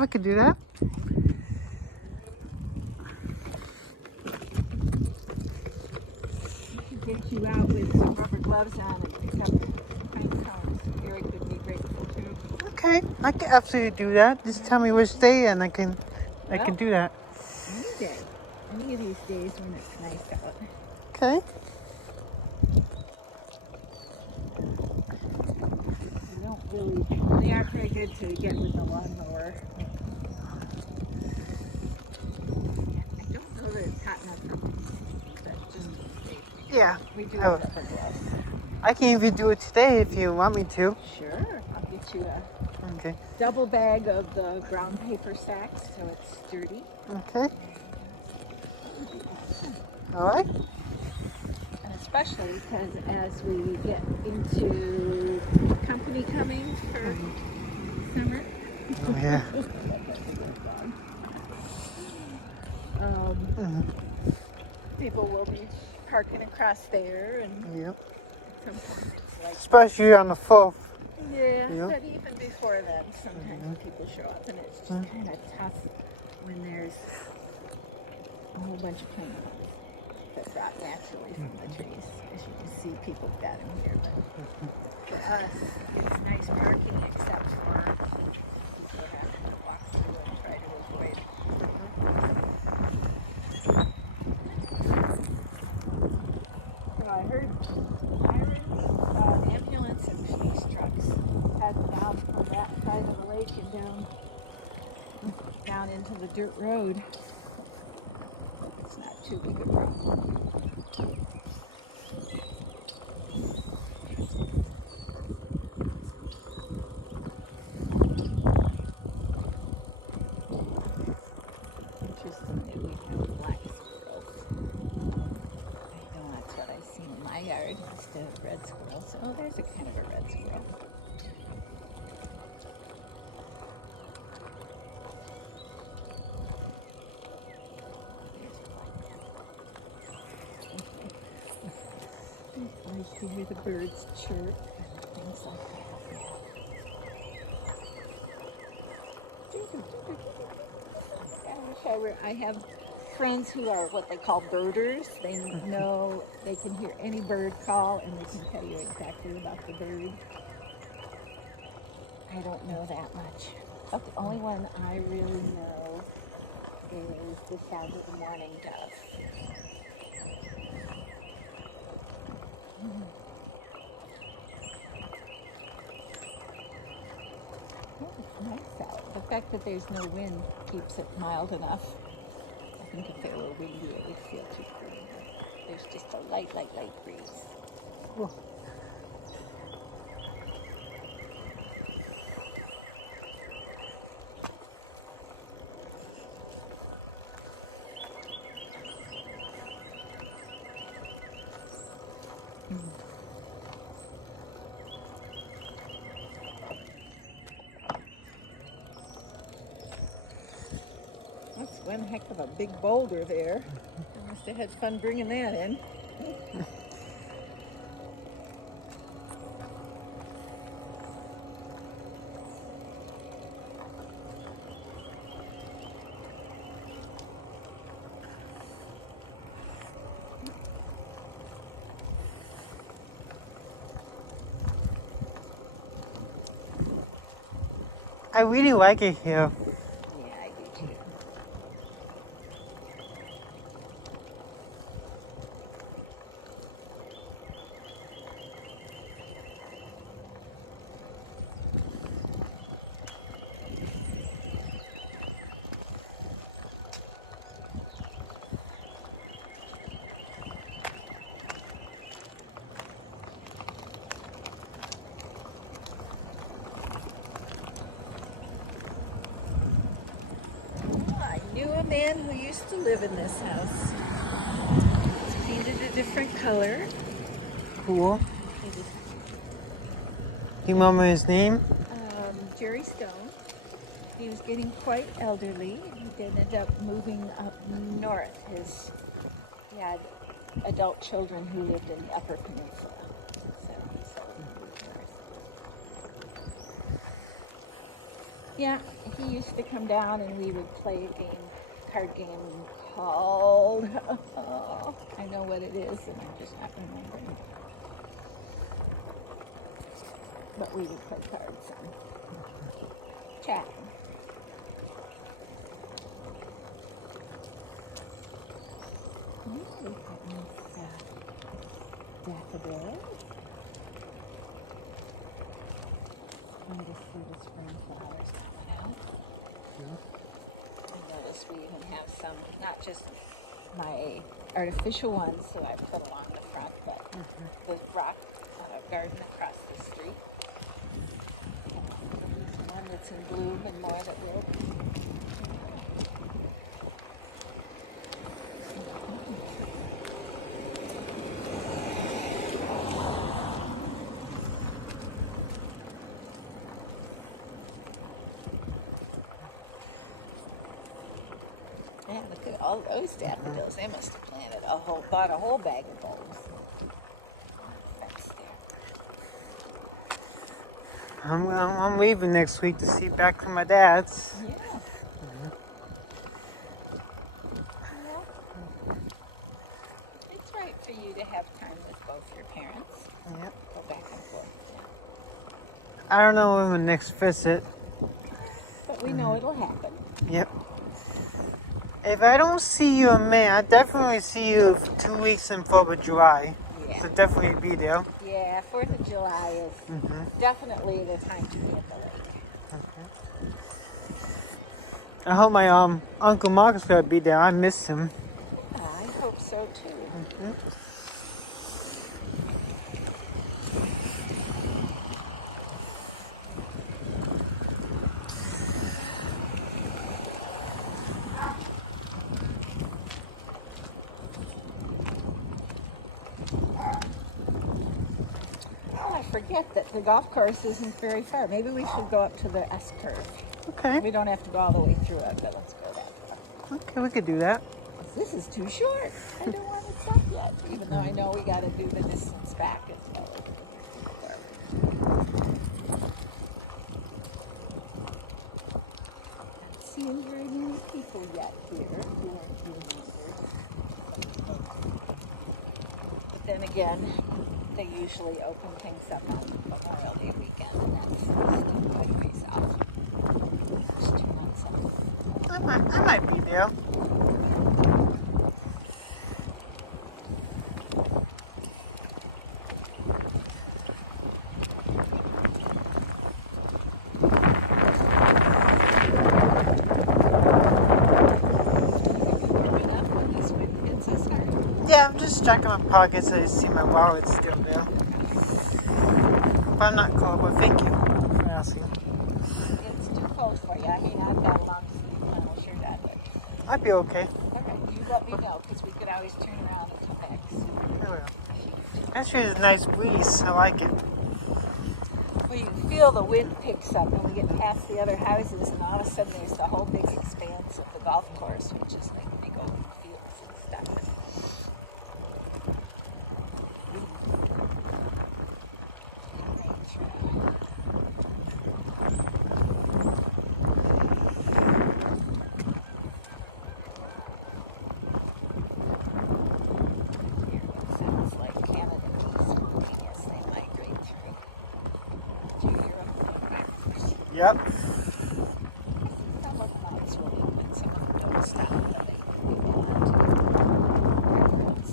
we could do that. Get you out with some rubber gloves on and pick up pine cones. Eric would be grateful too. Okay, I can absolutely do that. Just tell me which day and I can do that. Any day. Any of these days when it's nice out. Okay. You don't really, they aren't very good to get with the lawnmower. I don't know that it's hot enough for me, but just in case. Yeah. We do Oh. have rubber gloves. I can even do it today if you want me to. Sure. I'll get you a Okay. double bag of the brown paper sacks so it's sturdy. Okay. All right. And especially because as we get into company coming for summer, Oh, yeah. people will be parking across there, and Yep. sometimes it's like, Especially on the 4th. yeah, Yeah. but even before then, sometimes people show up, and it's just kind of tough when there's a whole bunch of pine cones that drop naturally from the trees. As you can see, people have got them here, but for us, it's nice parking except for people having to walk through and try to avoid. So I heard ambulance and police trucks heading down from that side of the lake and down into the dirt road. It's not too big a problem. Interesting that we have black squirrels. I know that's what I've seen in my yard instead of red squirrels. Oh, there's a kind of a red squirrel. It's nice to hear the birds chirp and things like that. I have friends who are what they call birders. They know they can hear any bird call and they can tell you exactly about the bird. I don't know that much. But the only one I really know is the sound of the mourning dove. Oh, it's nice out. The fact that there's no wind keeps it mild enough. I think if it were windy, it would feel too pretty. There's just a light breeze. Cool. That's one heck of a big boulder there. They must have had fun bringing that in. I really like it here. Yeah, I do too. I knew a man who used to live in this house. It's painted a different color. Cool. Do you remember his name? Jerry Stone. He was getting quite elderly. He ended up moving up north. He had adult children who lived in the Upper Peninsula. So he moved north. Yeah, he used to come down and we would play a card game called, oh, I know what it is and I'm just not remembering. But we would play cards and chat. We've got nice daffodils. Fun to see the spring flowers coming out. I noticed we even have some, not just my artificial ones that I put along the front, but the rock garden across the street. There's one that's in bloom and more that will. Man, look at all those daffodils. They must have planted bought a whole bag of bulbs. That's there. I'm leaving next week to see back to my dad's. Yeah. Yeah. It's right for you to have time with both your parents. Yep. Go back and forth. I don't know when the next visit. But we know it'll happen. Yep. If I don't see you in May, I definitely see you for 2 weeks in 4th of July. Yeah. So definitely be there. Yeah, 4th of July is definitely the time to be at the lake. I hope my Uncle Marcus will be there. I miss him. Yeah, I hope so too. Oh, I forget that the golf course isn't very far. Maybe we should go up to the S curve. Okay. We don't have to go all the way through it, but let's go that far. Okay, we could do that. This is too short. I don't want to stop yet, even though I know we got to do the distance back as well. Not seeing very many people yet here who aren't doing wonders. But then again, they usually open things up on Memorial Day weekend, and that's still quite a ways off. There's 2 months off. I might be there. Yeah, I'm just checking my pockets to see my wallet's still there. But I'm not cold, but thank you for asking. It's too cold for you. I mean, I've got a long sleeve flannel shirt on, but I'd be okay. okay, you let me know, because we could always turn around and come back soon. I will. Actually, it's a nice breeze. I like it. We feel the wind picks up when we get past the other houses, and all of a sudden there's the whole big expanse of the golf course, which is like big open fields and stuff. Sounds like Canada geese. Yes, they migrate through. Did you hear them? Yep. Some of them are swimming, but some of them don't stop until they go on to their boats.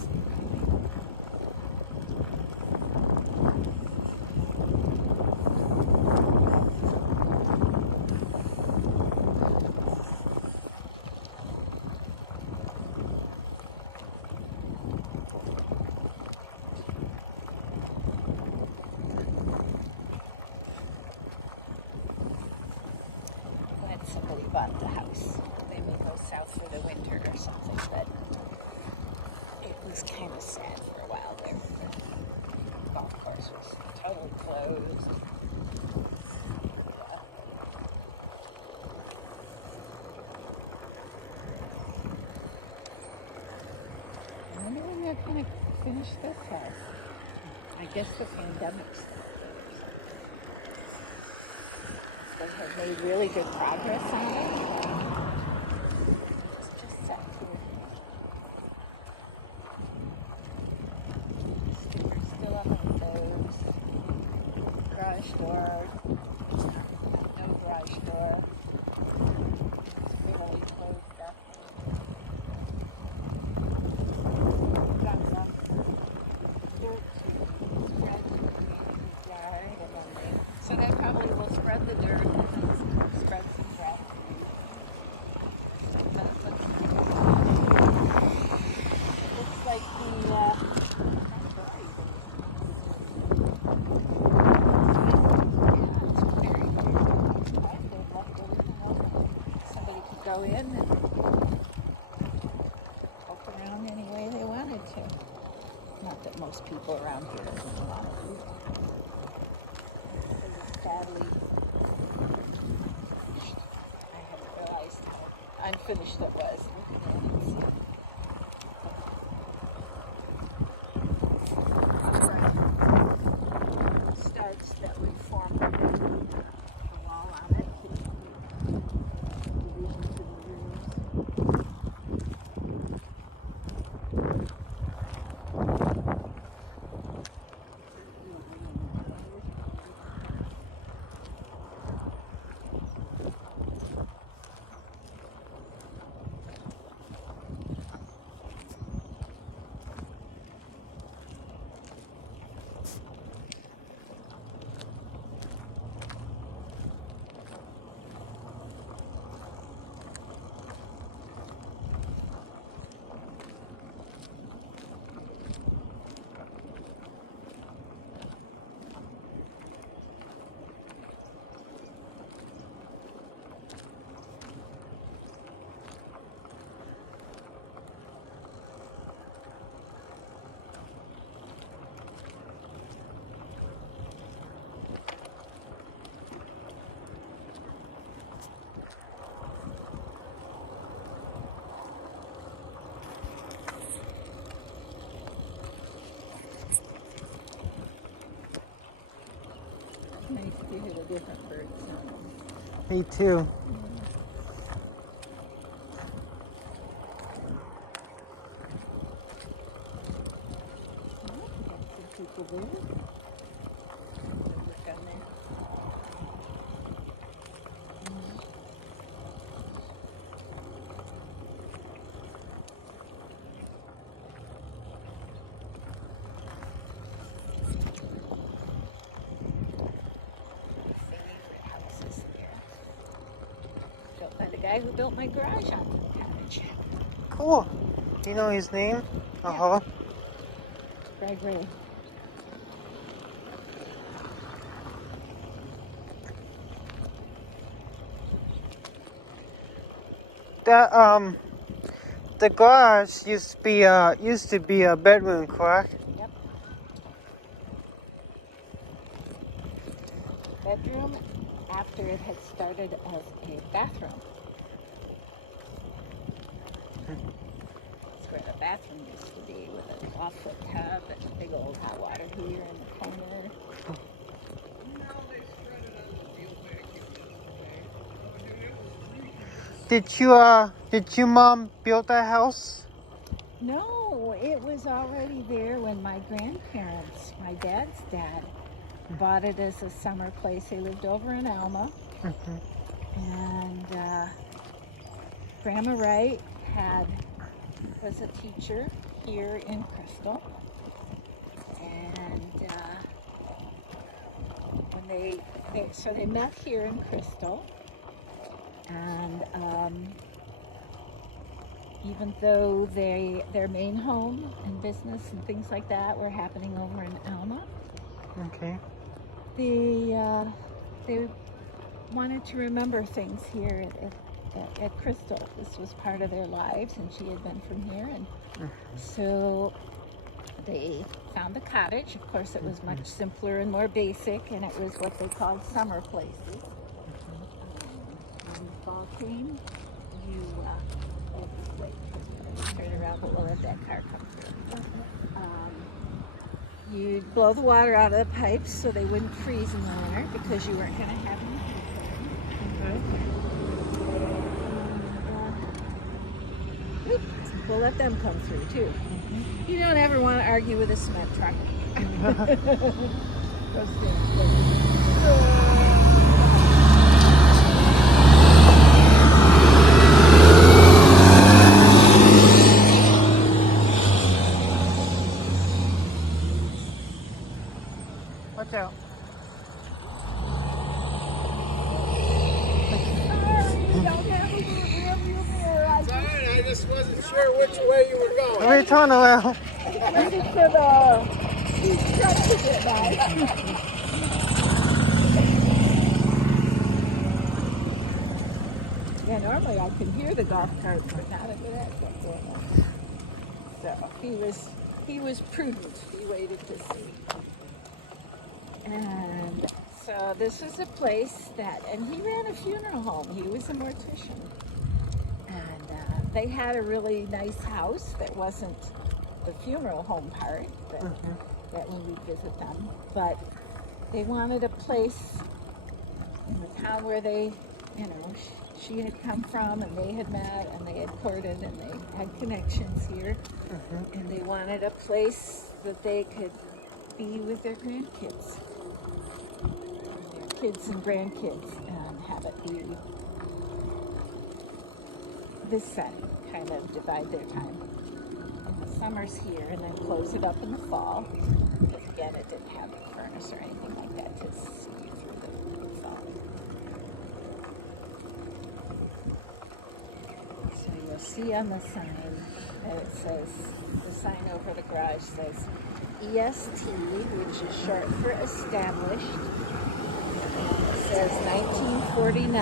Glad somebody bought the house. They may go south for the winter or something, but it was kind of sad for a while there. The golf course was totally closed. I wonder when they're going to finish this house. I guess the pandemic stuff. they have made really good progress on it. It's just set here. Sticker's still up on those. Garage door. No garage door. It's fairly closed up. Got some dirt to spread to the neighbor's yard, and then so they probably will spread the dirt and spread some grass. But it looks like somebody could go in and poke around any way they wanted to. Not that most people around here don't want to do that. Sadly, I hadn't realized how unfinished it was. Studs that would form the wall on it. Division to the rooms. Nice to hear the different bird sounds. Me too. Some people there. Look on there. Built by the guy who built my garage onto the cottage. Cool. Do you know his name? Uh-huh. Greg Ray. That the garage used to be a bedroom, correct? Yep. Bedroom after it had started as a bathroom. That's where the bathroom used to be, with an off-foot tub and a big old hot water heater in the corner. Did your mom build that house? No, it was already there when my grandparents, my dad's dad, bought it as a summer place. They lived over in Alma. And Grandma Wright was a teacher here in Crystal. And when they met here in Crystal. And even though their main home and business and things like that were happening over in Alma, Okay. they wanted to remember things here at Crystal. This was part of their lives, and she had been from here, and so they found a cottage. Of course, it was much simpler and more basic, and it was what they called summer places. When fall came, turn around, but we'll let that car come through. You'd blow the water out of the pipes so they wouldn't freeze in the winter, because you weren't going to have any heat. we'll let them come through too. You don't ever want to argue with a cement truck. Those things. Watch out. Sorry, I just wasn't sure which way you were going. We're turning around. Waited for the truck to get by. Yeah, normally I can hear the golf cart, but not if it has that going on. So he was prudent. He waited to see. And so this is a place that, and he ran a funeral home. He was a mortician. And they had a really nice house that wasn't the funeral home part that when we visit them, but they wanted a place in the town where they, she had come from and they had met and they had courted and they had connections here. And they wanted a place that they could be with their grandkids. Their kids and grandkids, and have it be this setting, kind of divide their time. And the summer's here and then close it up in the fall. Because again, it didn't have a furnace or anything like that to see you through the fall. So you'll see on the sign that it says, the sign over the garage says EST, which is short for established. And it says 1949.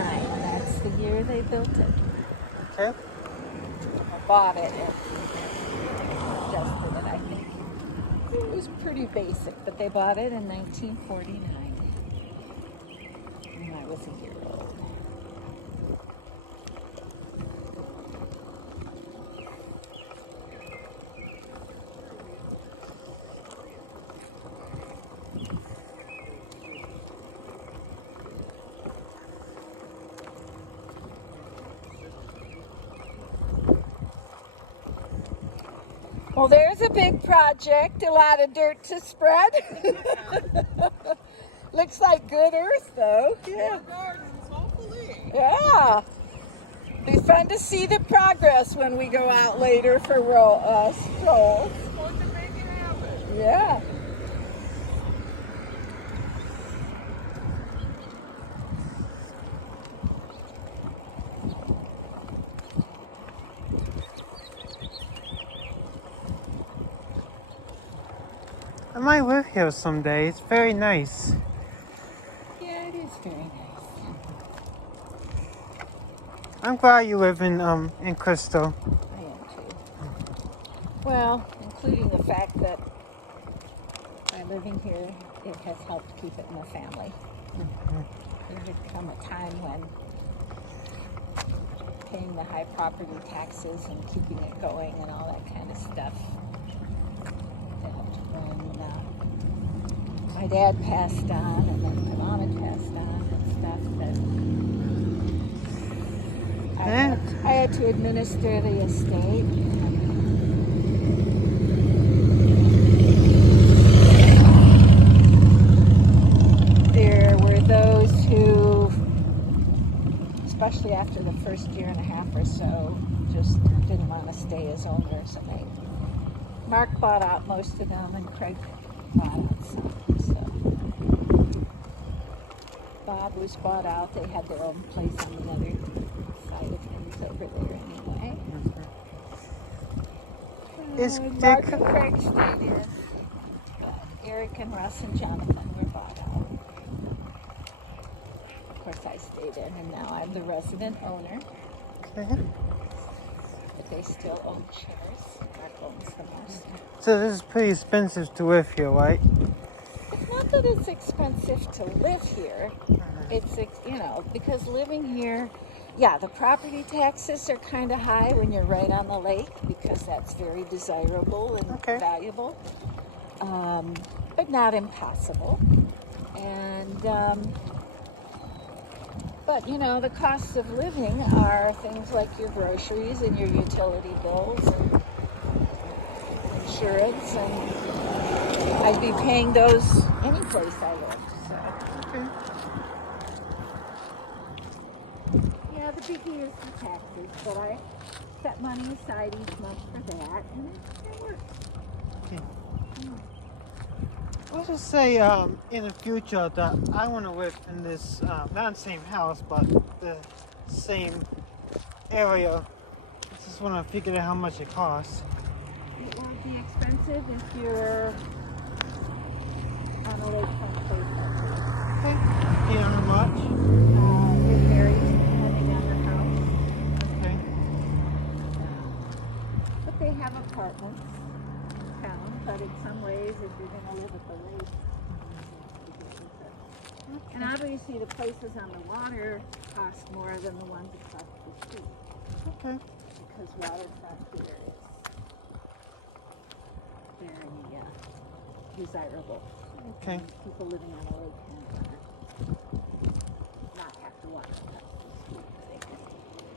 That's the year they built it. Okay. I bought it and adjusted it, I think. It was pretty basic, but they bought it in 1949. When I was a year old. Well, there's a big project, a lot of dirt to spread. Looks like good earth, though. Yeah. Gardens, hopefully. Yeah. Be fun to see the progress when we go out later for strolls. Going to make it happen. Yeah. I might live here someday. It's very nice. Yeah, it is very nice. I'm glad you live in Crystal. I am too. Well, including the fact that by living here, it has helped keep it in the family. There had come a time when paying the high property taxes and keeping it going and all that kind of stuff. That when my dad passed on and then my mom had passed on and stuff, that I had to administer the estate. There were those who, especially after the first year and a half or so, just didn't want to stay as owners, and Mark bought out most of them and Craig bought out some. So Bob was bought out. They had their own place on the other side of things over there anyway. Is Mark Dick- and Craig stayed in. But Eric and Russ and Jonathan were bought out. Of course, I stayed in, and now I'm the resident owner. Okay. But they still own shares. Mark owns the most. So this is pretty expensive to live here, right? It's not that it's expensive to live here. It's, because living here, yeah, the property taxes are kind of high when you're right on the lake because that's very desirable and valuable, but not impossible. And, but, the costs of living are things like your groceries and your utility bills and insurance, and I'd be paying those any place I lived. So Okay. yeah, the biggie is the taxes, but I set money aside each month for that, and it works. Okay. Let's just say in the future that I want to live in this, not the same house, but the same area. I just want to figure out how much it costs. It won't be expensive if you're on a lakefront place. Okay. You know how much? It varies depending on the house. Okay. But they have apartments in town, but in some ways, if you're going to live at the lake, and obviously the places on the water cost more than the ones across the street, Okay. because waterfront here is very desirable. Okay. People living on a lake can not have to walk across the street.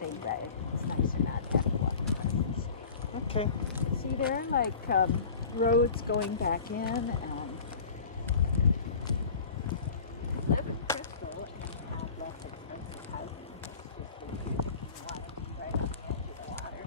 It's nicer not to have to walk across the street. Okay. See, there are like roads going back in, and live in Crystal and have less expensive housing. It's just that you want to be right on the edge of the water.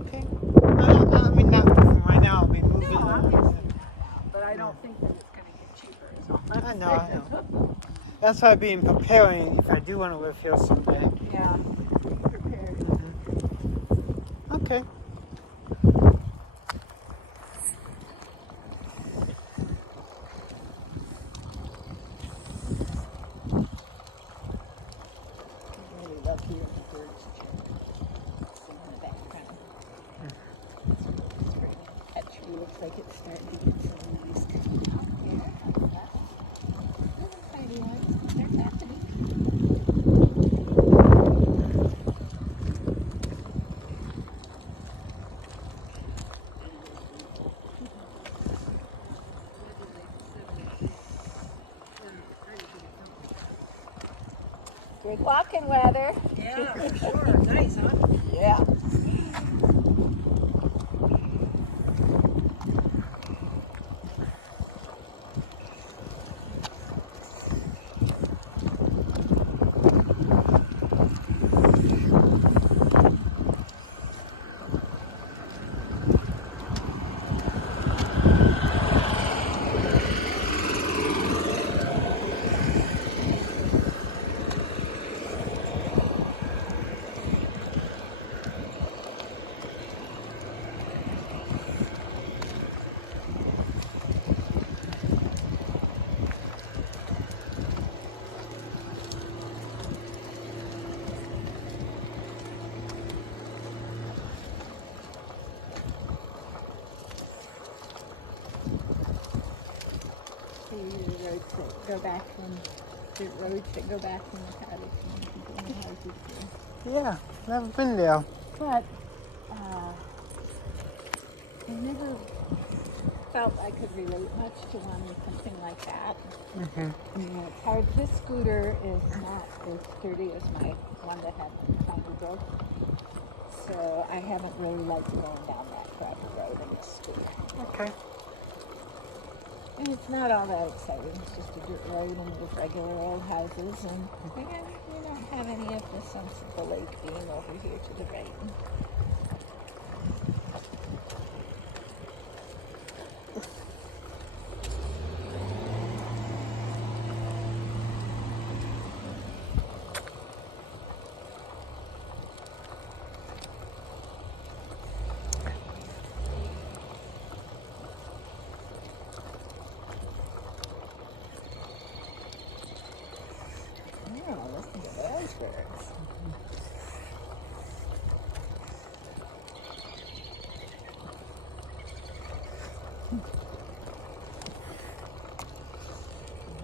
Okay. I mean, not moving right now. I'll be moving. No, obviously not now, but I don't think that it's going to get cheaper. Is all I'm I know. saying. That's why I've been preparing if I do want to live here someday. Yeah, be prepared. Okay. I'm really love hearing the birds chirping in the background. It's pretty. That tree looks like it's starting to get some leaves coming out here. Little tiny ones, but they're happening. Good walking weather. Yeah, for sure. Nice, huh? Yeah. See the roads that go back from the roads that go back from the cottage and people in the houses here. Yeah, never been there. But I never felt I could relate much to one with something like that. Mm-hmm. You know, it's hard. This scooter is not as sturdy as my one that had kind of broke. So I haven't really liked going down that gravel road in this scooter. Okay. And it's not all that exciting. It's just a dirt road and with regular old houses. And again, we don't have any of the sense of the lake being over here to the right. Oh, listen to those birds.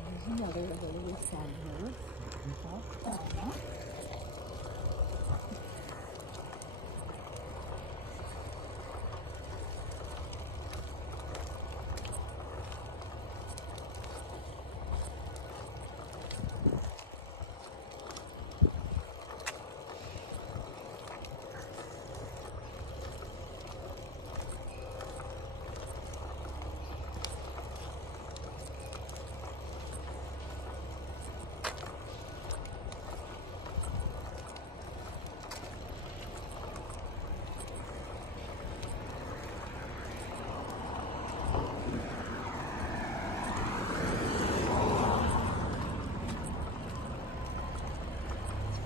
There's another little sandhill. Oh,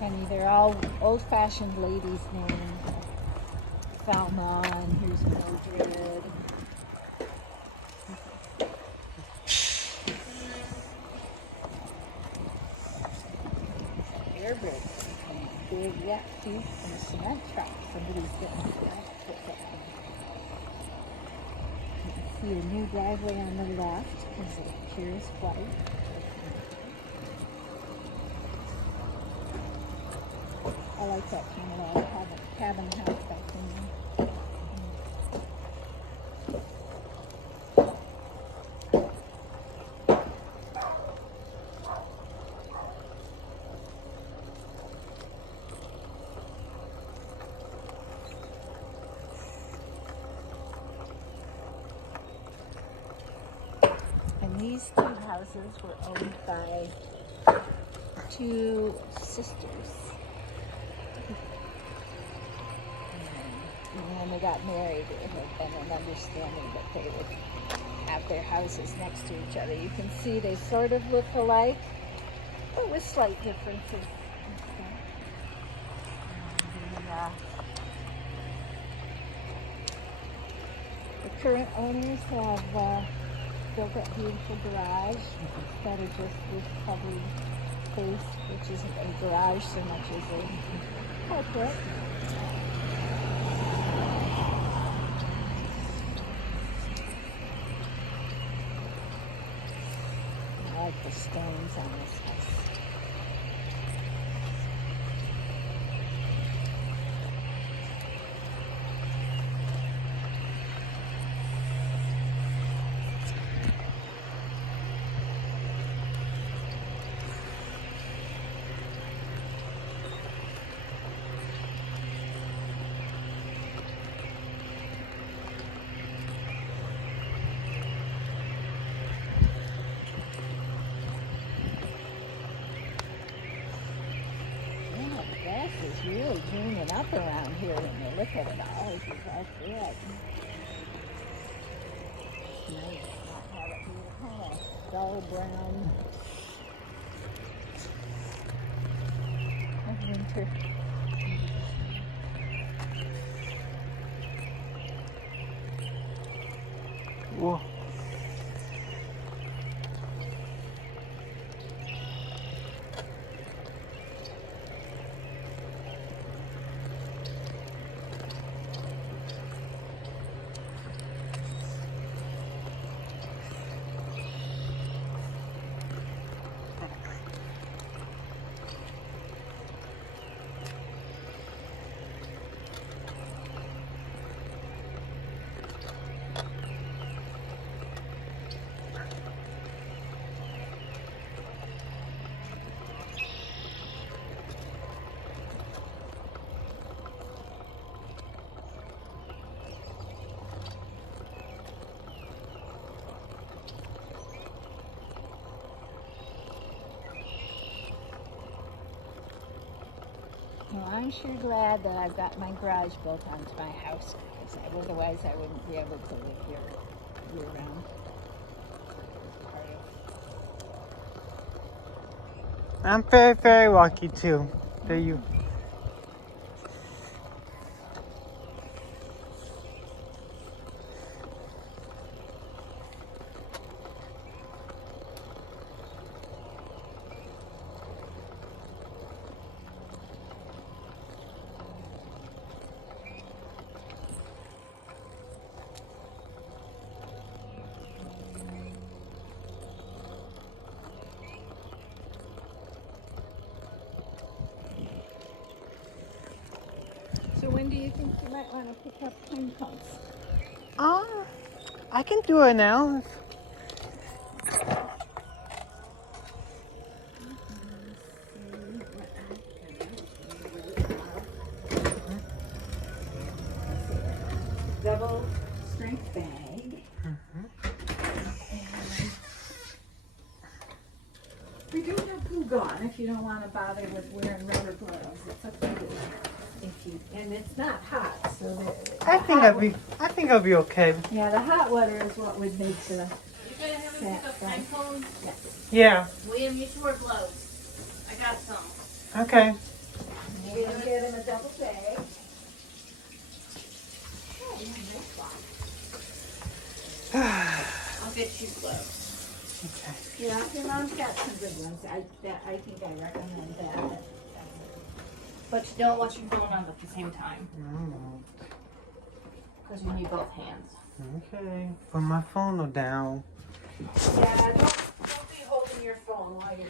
Funny, they're all old-fashioned ladies' names. Thelma, and here's Mildred. Airbirds. Big yak tooth and a cement truck. Somebody's getting a truck put down. You can see a new driveway on the left because it appears white. I like that kind of log cabin house back in there. And these two houses were owned by two sisters. And when they got married, it had been an understanding that they would have their houses next to each other. You can see they sort of look alike, but with slight differences. And the current owners have built that beautiful garage instead of just this covered space, which isn't a garage so much as a carport. I like the stones on this house. Is really greening up around here when you look at it all. This is all good. Nice not have it be kind of dull brown of winter. Whoa. Well, I'm sure glad that I've got my garage built onto my house, because otherwise I wouldn't be able to live here year round. I'm very, very lucky too that you. So when do you think you might want to pick up pine cones? I can do it now. Double strength bag. We do have glue gun if you don't want to bother with wearing rubber gloves. It's up to you. And it's not hot, so I think I'll be okay. yeah, the hot water is what would make the You gonna have me pick up pine cones? Yeah. William, you should wear gloves. I got some. Okay. We're gonna get him a double bag. Oh, yeah, nice one. I'll get you gloves. Okay. Yeah, your mom's got some good ones. I think I recommend that. But you don't want your phone on at the same time. Mm, Because you need both hands. okay. Put my phone down. Yeah, don't be holding your phone while you're